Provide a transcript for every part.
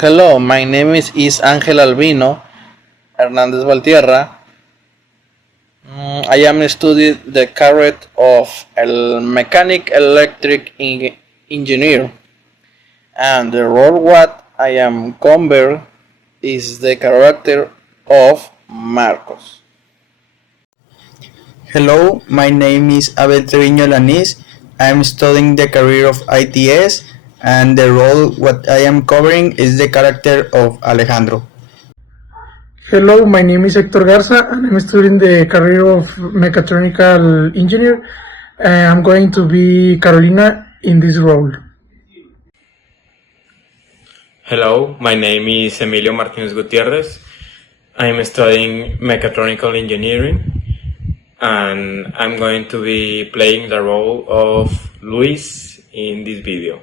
Hello, my name is Ángel Albino, Hernández Valtierra. I am studying the career of mechanic electric engineer, and the role what I am covered is the character of Marcos. Hello, my name is Abel Treviño Alanis. I am studying the career of ITS and the role what I am covering is the character of Alejandro. Hello, my name is Hector Garza and I'm studying the career of mechatronical engineer. I'm going to be Carolina in this role. Hello, my name is Emilio Martínez Gutiérrez. I'm studying mechatronical engineering and I'm going to be playing the role of Luis in this video.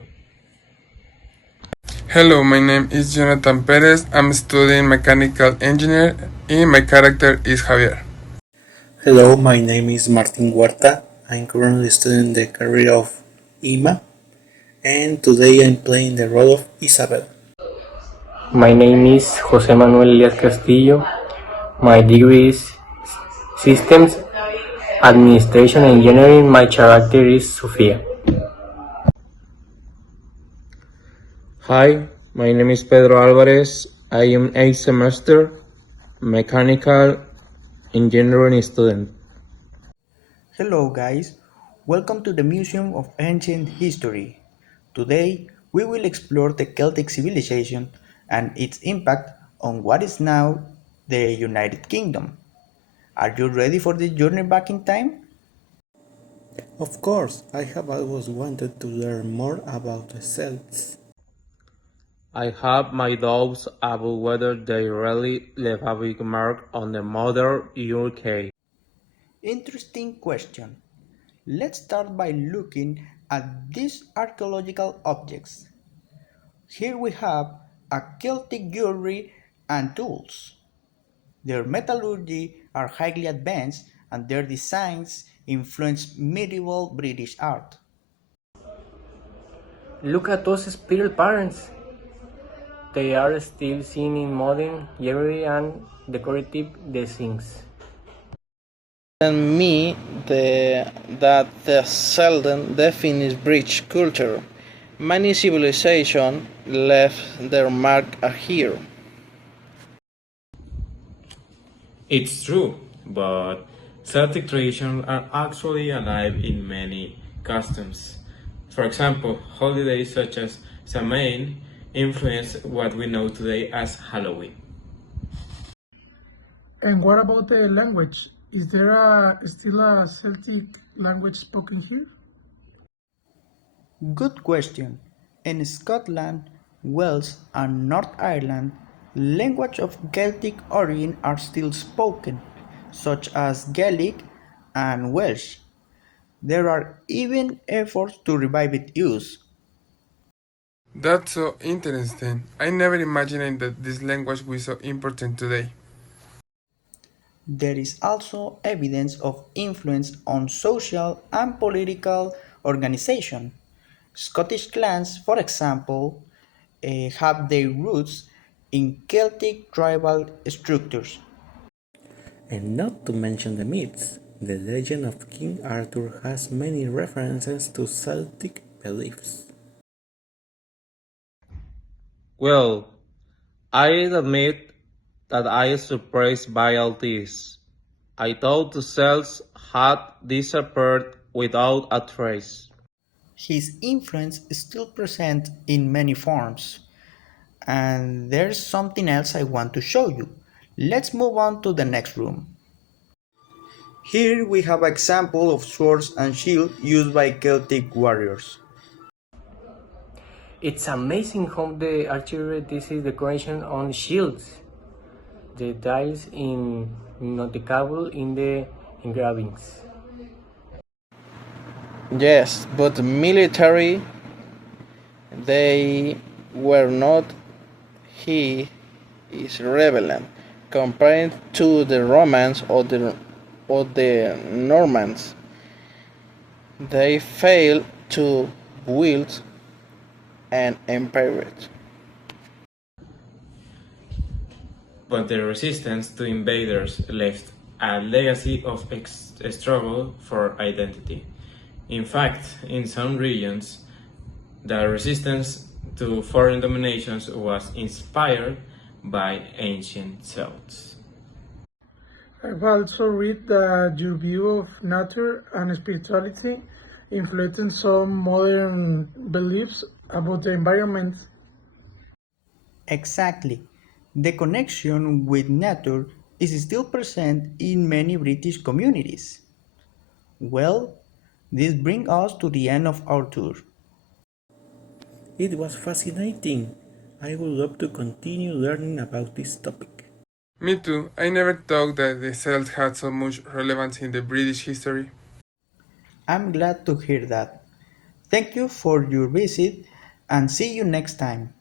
Hello, my name is Jonathan Pérez. I'm studying mechanical engineer and my character is Javier. Hello, my name is Martin Huerta. I'm currently studying the career of Ima, and today I'm playing the role of Isabel. My name is José Manuel Elías Castillo. My degree is Systems Administration Engineering. My character is Sofia. Hi, my name is Pedro Alvarez. I am 8th semester mechanical engineering student. Hello guys, welcome to the Museum of Ancient History. Today we will explore the Celtic civilization and its impact on what is now the United Kingdom. Are you ready for this journey back in time? Of course, I have always wanted to learn more about the Celts. I have my doubts about whether they really left a big mark on the modern UK. Interesting question. Let's start by looking at these archaeological objects. Here we have a Celtic jewelry and tools. Their metallurgy are highly advanced and their designs influenced medieval British art. Look at those spiral patterns. They are still seen in modern jewelry and decorative designs. And me that the seldom defines British culture. Many civilizations left their mark here. It's true, but Celtic traditions are actually alive in many customs. For example, holidays such as Samhain influence what we know today as Halloween. And what about the language? Is there still a Celtic language spoken here? Good question. In Scotland, Wales, and North Ireland, languages of Celtic origin are still spoken, such as Gaelic and Welsh. There are even efforts to revive its use. That's so interesting. I never imagined that this language was so important today. There is also evidence of influence on social and political organization. Scottish clans, for example, have their roots in Celtic tribal structures. And not to mention the myths, the legend of King Arthur has many references to Celtic beliefs. Well, I admit that I was surprised by all this. I thought the Celts had disappeared without a trace. His influence is still present in many forms. And there's something else I want to show you. Let's move on to the next room. Here we have an example of swords and shields used by Celtic warriors. It's amazing how the archery this is decoration on shields. The details in noticeable in the engravings. Yes, but military they were not. He is relevant compared to the Romans or the Normans. They failed to build an empire. but the resistance to invaders left a legacy of struggle for identity. In fact, in some regions, the resistance to foreign dominations was inspired by ancient Celts. I've also read that your view of nature and spirituality influenced some modern beliefs about the environment. Exactly. The connection with nature is still present in many British communities. Well, this brings us to the end of our tour. It was fascinating. I would love to continue learning about this topic. Me too. I never thought that the Celts had so much relevance in the British history. I'm glad to hear that. Thank you for your visit and see you next time.